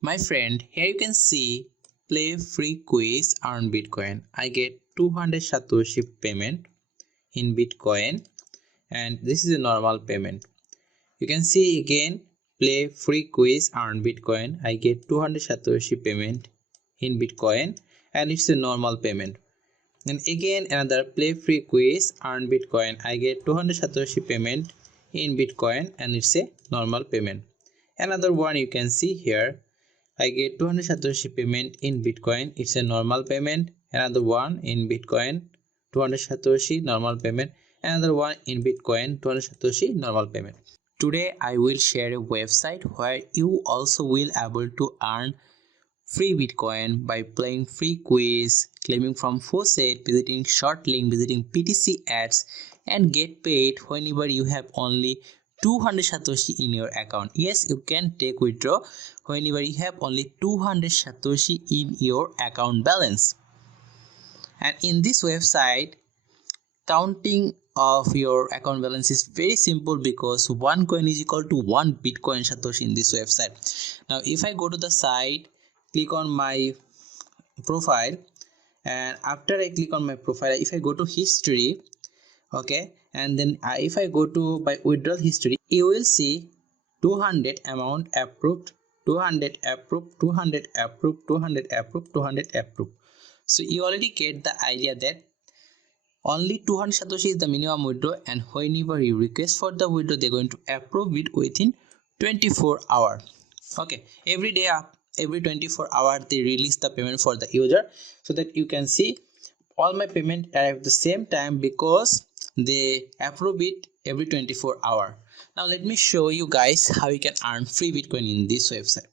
My friend, here you can see play free quiz earn Bitcoin. I get 200 Satoshi payment in Bitcoin, and this is a normal payment. You can see again play free quiz earn Bitcoin. I get 200 Satoshi payment in Bitcoin, and it's a normal payment. And again another play free quiz earn Bitcoin. I get 200 Satoshi payment in Bitcoin, and it's a normal payment. Another one you can see here, I get 200 Satoshi payment in Bitcoin. It's a normal payment. Another one in Bitcoin, 200 Satoshi normal payment. Another one in Bitcoin, 200 Satoshi normal payment. Today I will share a website where you also will able to earn free Bitcoin by playing free quiz, claiming from faucet, visiting short link, visiting PTC ads, and get paid whenever you have only 200 Satoshi in your account. Yes, you can take withdraw whenever you have only 200 Satoshi in your account balance. And in this website, counting of your account balance is very simple because one coin is equal to one Bitcoin Satoshi in this website. Now if I go to the site, click on my profile, and after I click on my profile, if I go to history, okay, and then if I go to my withdrawal history, you will see 200 amount approved, 200 approved, 200 approved, 200 approved, 200 approved. So you already get the idea that only 200 Satoshi is the minimum withdraw, and whenever you request for the withdraw, they're going to approve it within 24 hours. Okay, every day, every 24 hours, they release the payment for the user, so that you can see all my payment arrive at the same time because they approve it every 24 hours. Now let me show you guys how you can earn free Bitcoin in this website.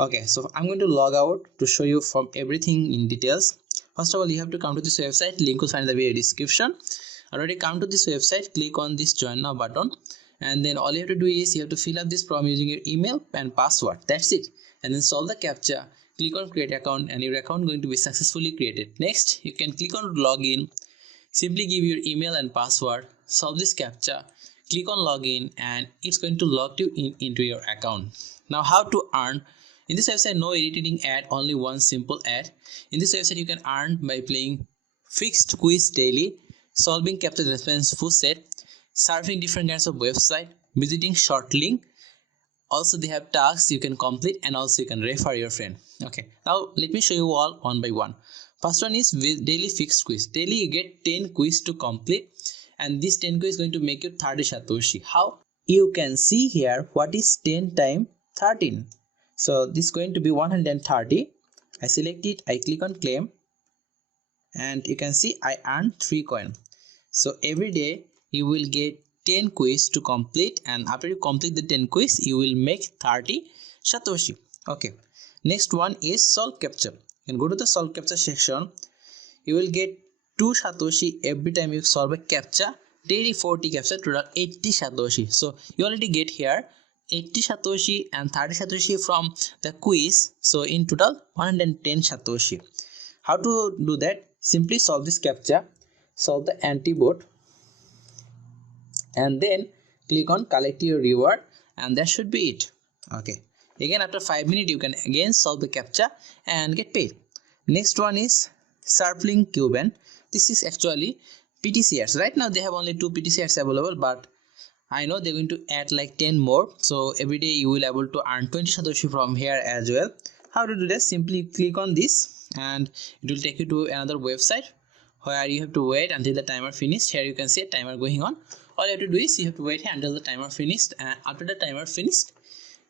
Okay, so I'm going to log out to show you from everything in details. First of all, you have to come to this website. Link will find in the video description. Already come to this website, click on this join now button, and then all you have to do is you have to fill up this form using your email and password. That's it. And then solve the captcha, click on create account, and your account going to be successfully created. Next, you can click on login. Simply give your email and password, solve this captcha, click on login, and it's going to log you into your account. Now how to earn? In this website, no editing ad, only one simple ad. In this website, you can earn by playing fixed quiz daily, solving captcha response full set, surfing different kinds of website, visiting short link. Also, they have tasks you can complete, and also you can refer your friend. Okay, now let me show you all one by one. First one is with daily fixed quiz. Daily you get 10 quiz to complete, and this 10 quiz is going to make you 30 Satoshi. How? You can see here what is 10 times 13. So this is going to be 130. I select it, I click on claim, and you can see I earn 3 coin. So every day you will get 10 quiz to complete, and after you complete the 10 quiz, you will make 30 Satoshi. Okay, next one is solve captcha. You can go to the solve captcha section. You will get 2 Satoshi every time you solve a captcha. Daily 40 captcha, total 80 Satoshi. So you already get here 80 Satoshi and 30 Satoshi from the quiz. So in total 110 Satoshi. How to do that? Simply solve this captcha, solve the antibot, and then click on collect your reward, and that should be it. Okay, again after 5 minutes you can again solve the captcha and get paid. Next one is Surfling Cuban. This is actually PTCRs. Right now they have only 2 PTCRs available, but I know they're going to add like 10 more. So every day you will able to earn 20 Satoshi from here as well. How to do that? Simply click on this, and it will take you to another website where you have to wait until the timer finished. Here you can see a timer going on. All you have to do is you have to wait until the timer finished, and after the timer finished,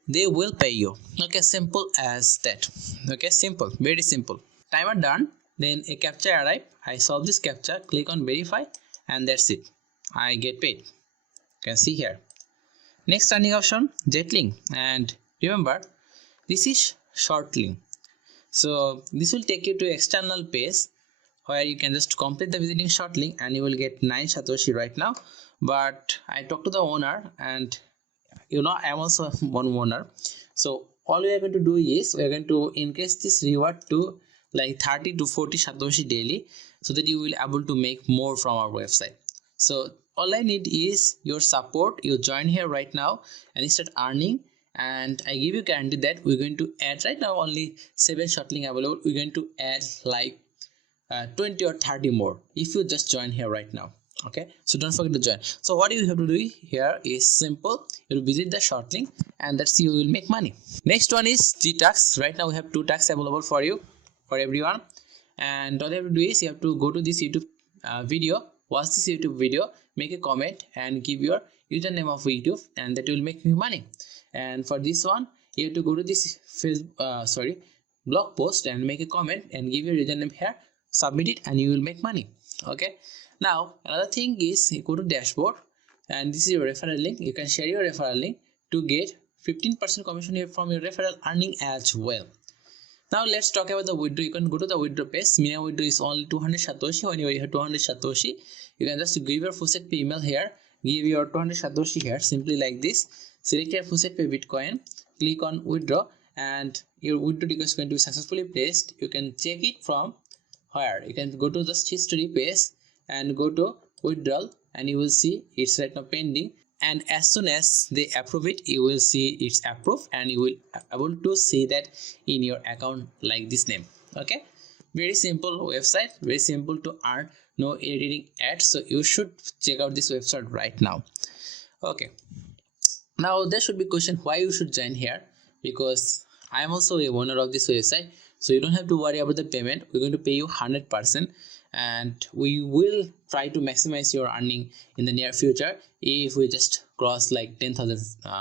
they will pay you. Okay, simple as that. Okay, simple, very simple. Timer done, then a captcha arrive. I solve this captcha, click on verify, and that's it. I get paid. You can see here. Next earning option, jet link, and remember this is short link. So this will take you to external page where you can just complete the visiting short link, and you will get 9 Satoshi right now. But I talked to the owner, and you know I am also one owner. So all we are going to do is we are going to increase this reward to like 30 to 40 Satoshi daily, so that you will able to make more from our website. So all I need is your support. You join here right now and start earning, and I give you guarantee that we're going to add right now only 7 short link available. We're going to add like 20 or 30 more if you just join here right now. Okay, so don't forget to join. So what you have to do here is simple. You'll visit the short link and that's you will make money. Next one is the tax. Right now we have 2 tax available for you, for everyone, and all you have to do is you have to go to this YouTube video, watch this YouTube video, make a comment and give your username of YouTube, and that will make you money. And for this one you have to go to this blog post and make a comment and give your username here, submit it, and you will make money. Okay, now another thing is you go to dashboard and this is your referral link. You can share your referral link to get 15% commission here from your referral earning as well. Now let's talk about the withdraw. You can go to the withdraw page. Minimum withdraw is only 200 Satoshi. When you have 200 Satoshi, you can just give your Fuset Pay email here, give your 200 Satoshi here, simply like this. Select your Fuset Pay Bitcoin, click on withdraw, and your withdraw request is going to be successfully placed. You can check it from where? You can go to the history page and go to withdrawal, and you will see it's right now pending. And as soon as they approve it, you will see it's approved and you will able to see that in your account like this name. Okay, very simple website, very simple to earn, no editing ads. So you should check out this website right now. Okay, now there should be question why you should join here, because I am also a owner of this website. So you don't have to worry about the payment. We're going to pay you 100%, and we will try to maximize your earning in the near future if we just cross like 10,000,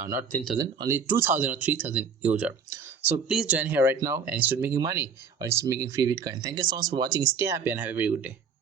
not 10,000, only 2,000 or 3,000 user. So please join here right now and start making money or start making free Bitcoin. Thank you so much for watching. Stay happy and have a very good day.